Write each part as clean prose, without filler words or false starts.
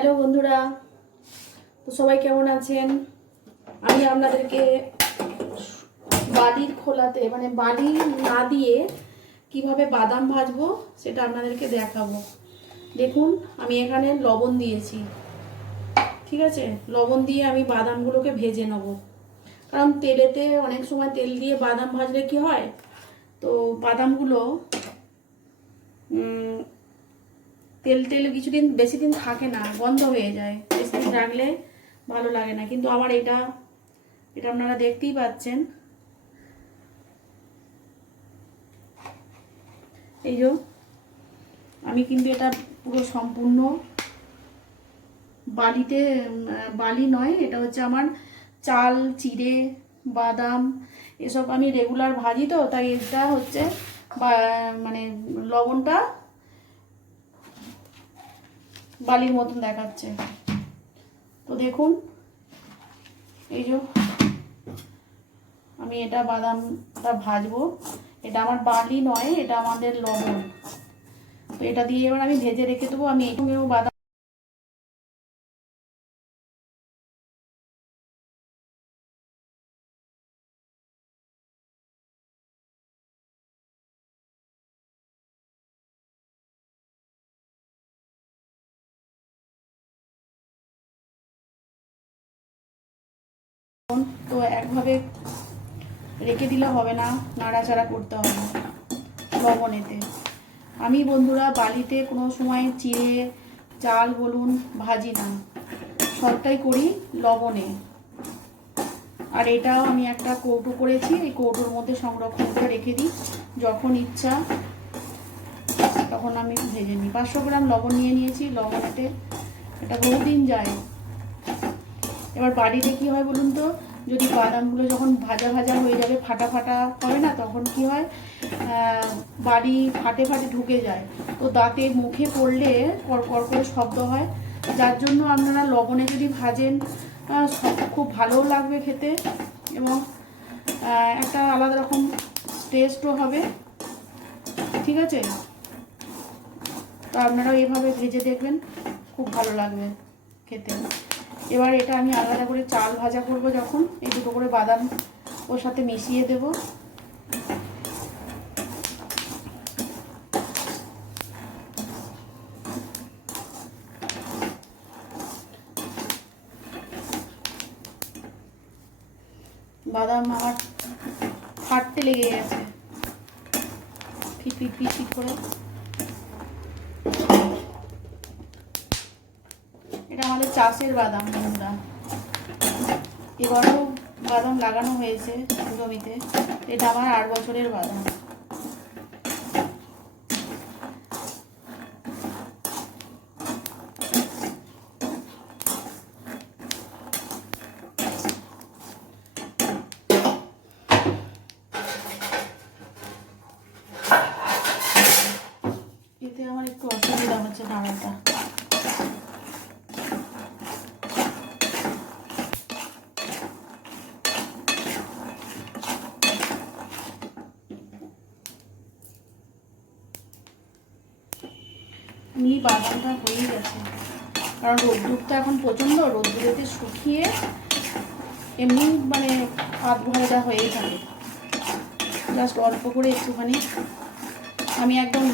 Hello বন্ধুরা, তো সবাই কেমন আছেন? আমি আপনাদেরকে বালির খোলাতে মানে বালি না দিয়ে কিভাবে বাদাম ভাজবো সেটা আপনাদেরকে দেখাবো। দেখুন, আমি এখানে লবণ দিয়েছি, ঠিক আছে? লবণ দিয়ে আমি বাদামগুলোকে ভেজে নেব, কারণ তেলেতে অনেক সময় তেল দিয়ে বাদাম ভাজলে কি হয়, তো বাদামগুলো তেল তেল কিছুদিন বেশি দিন থাকে না, গন্ধ হয়ে যায়, বেশি দিন রাখলে ভালো লাগে না। কিন্তু আমার এটা এটা আপনারা দেখতেই পাচ্ছেন, এই যে আমি কিন্তু এটা পুরো সম্পূর্ণ বালিতে, বালি নয়, এটা হচ্ছে আমার চাল, চিড়ে, বাদাম এসব আমি রেগুলার ভাজি, তো তাই এটা হচ্ছে মানে লবণটা বালির মতন দেখাচ্ছে। তো দেখুন, এই যে আমি এটা বাদামটা ভাজবো, এটা আমার বালি নয়, এটা আমাদের লবণ। তো এটা দিয়ে এবার আমি ভেজে রেখে দেবো। আমি এইসঙ্গেও বাদাম তো একভাবে রেখে দিলে হবে না, নাড়াচাড়া করতে হবে লবণেতে। আমি বন্ধুরা বালিতে কোনো সময় চিড়ে, চাল বলুন ভাজি না, সবটাই করি লবণে। আর এটাও আমি একটা কৌটো করেছি, এই কৌটোর মধ্যে সংরক্ষণ করে রেখে দিই, যখন ইচ্ছা তখন আমি ভেজে নিই। 500 গ্রাম লবণ নিয়ে নিয়েছি, লবণেতে এটা বহুদিন যায়। এবার বাড়িতে কি হয় বলুন তো, যদি বাদামগুলো যখন ভাজা ভাজা হয়ে যাবে, ফাটা ফাটা হবে না, তখন কি হয়, বাড়ি ফাটে ফাটে ঢুকে যায়, তো দাঁতে মুখে পড়লে কড়কড় করে শব্দ হয়। যার জন্য আপনারা লবণে যদি ভাজেন খুব ভালোও লাগবে খেতে, এবং একটা আলাদা রকম টেস্টও হবে, ঠিক আছে? তো আপনারাও এভাবে ভেজে দেখবেন, খুব ভালো লাগবে খেতে। এবার এটা আমি আলাদা করে চাল ভাজা করব, যখন এই দুটো করে বাদাম ওর সাথে মিশিয়ে দেব। বাদাম আমার ফাটতে লেগে গেছে, ফিট ফিট ফিট ফিট করে। এটা আমাদের চাষের বাদাম বন্ধুরা, এবারও বাদাম লাগানো হয়েছে জমিতে, এটা আমার 8 বছরের বাদাম। এতে আমার একটু অসুবিধা হচ্ছে নাড়াটা। এমনি বাদামটা হয়ে গেছে, কারণ রোদ্দুরটা এখন প্রচণ্ড, রোদ্দুরেতে শুকিয়ে এমনি মানে আধ ভাজা হয়ে থাকে। জাস্ট অল্প করে একটুখানি আমি একদম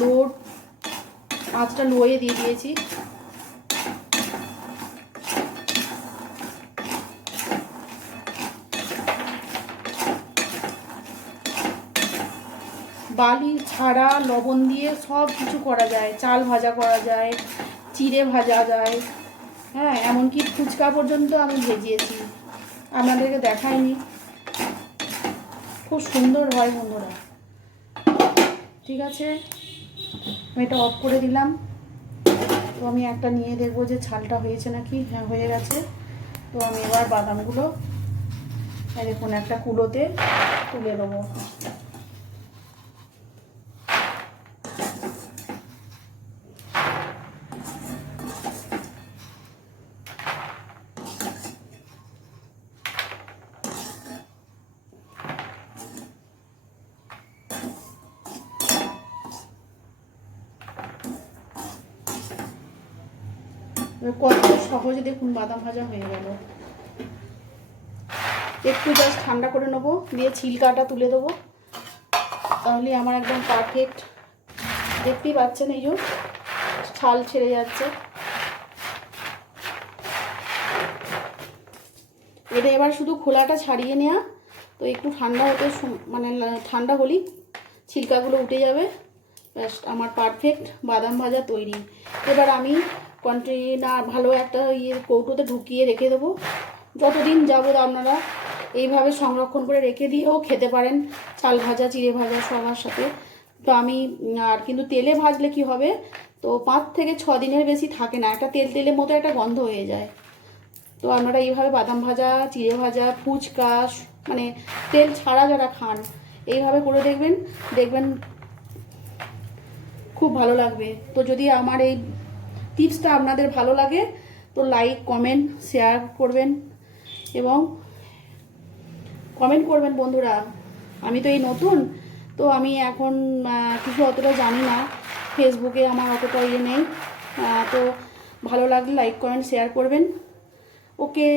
আঁচটা লোয়ে দিয়ে দিয়েছি। বালি ছাড়া লবণ দিয়ে সব কিছু করা যায়, চাল ভাজা করা যায়, চিড়ে ভাজা যায়, হ্যাঁ, এমনকি ফুচকা পর্যন্ত আমি ভেজিয়েছি, আপনাদেরকে দেখাইনি। খুব সুন্দর হয় বন্ধুরা। ঠিক আছে, আমি এটা অফ করে দিলাম। তো আমি একটা নিয়ে দেখবো যে ছালটা হয়েছে নাকি। হ্যাঁ, হয়ে গেছে। তো আমি এবার বাদামগুলো দেখুন একটা কুলোতে তুলে দেবো। কত সহজে দেখুন বাদাম ভাজা হয়ে গেল। একটু জাস্ট ঠান্ডা করে নেবো, দিয়ে ছিলকাটা তুলে দেবো, তাহলে আমার একদম পারফেক্ট। দেখতেই পাচ্ছেন এই যে ছাল ছেড়ে যাচ্ছে। এটা এবার শুধু খোলাটা ছাড়িয়ে নেওয়া, তো একটু ঠান্ডা হতে মানে ঠান্ডা হলেই ছিলকাগুলো উঠে যাবে। ব্যাস আমার পারফেক্ট বাদাম ভাজা তৈরি। এবার আমি কন্টেনার ভালো একটা কৌটোতে ঢুকিয়ে রেখে দেবো। যতদিন যাবত আপনারা এইভাবে সংরক্ষণ করে রেখে দিয়েও খেতে পারেন, চাল ভাজা চিড়ে ভাজা সবার সাথে। তো আমি আর কিন্তু তেলে ভাজলে কি হবে, তো 5 থেকে 6 দিনের বেশি থাকে না, একটা তেল তেলের মতো একটা গন্ধ হয়ে যায়। তো আপনারা এইভাবে বাদাম ভাজা চিড়ে ভাজা ফুচকা মানে তেল ছাড়া যারা খান এইভাবে করে দেখবেন, দেখবেন খুব ভালো লাগবে। তো যদি আমার এই টিপসটা আপনাদের ভালো লাগে তো লাইক কমেন্ট শেয়ার করবেন এবং কমেন্ট করবেন বন্ধুরা। আমি তো এই নতুন, তো আমি এখন কিছু অতটা জানি না, ফেসবুকে আমার অতটা ইয়ে নেই। তো ভালো লাগলে লাইক কমেন্ট শেয়ার করবেন। ওকে।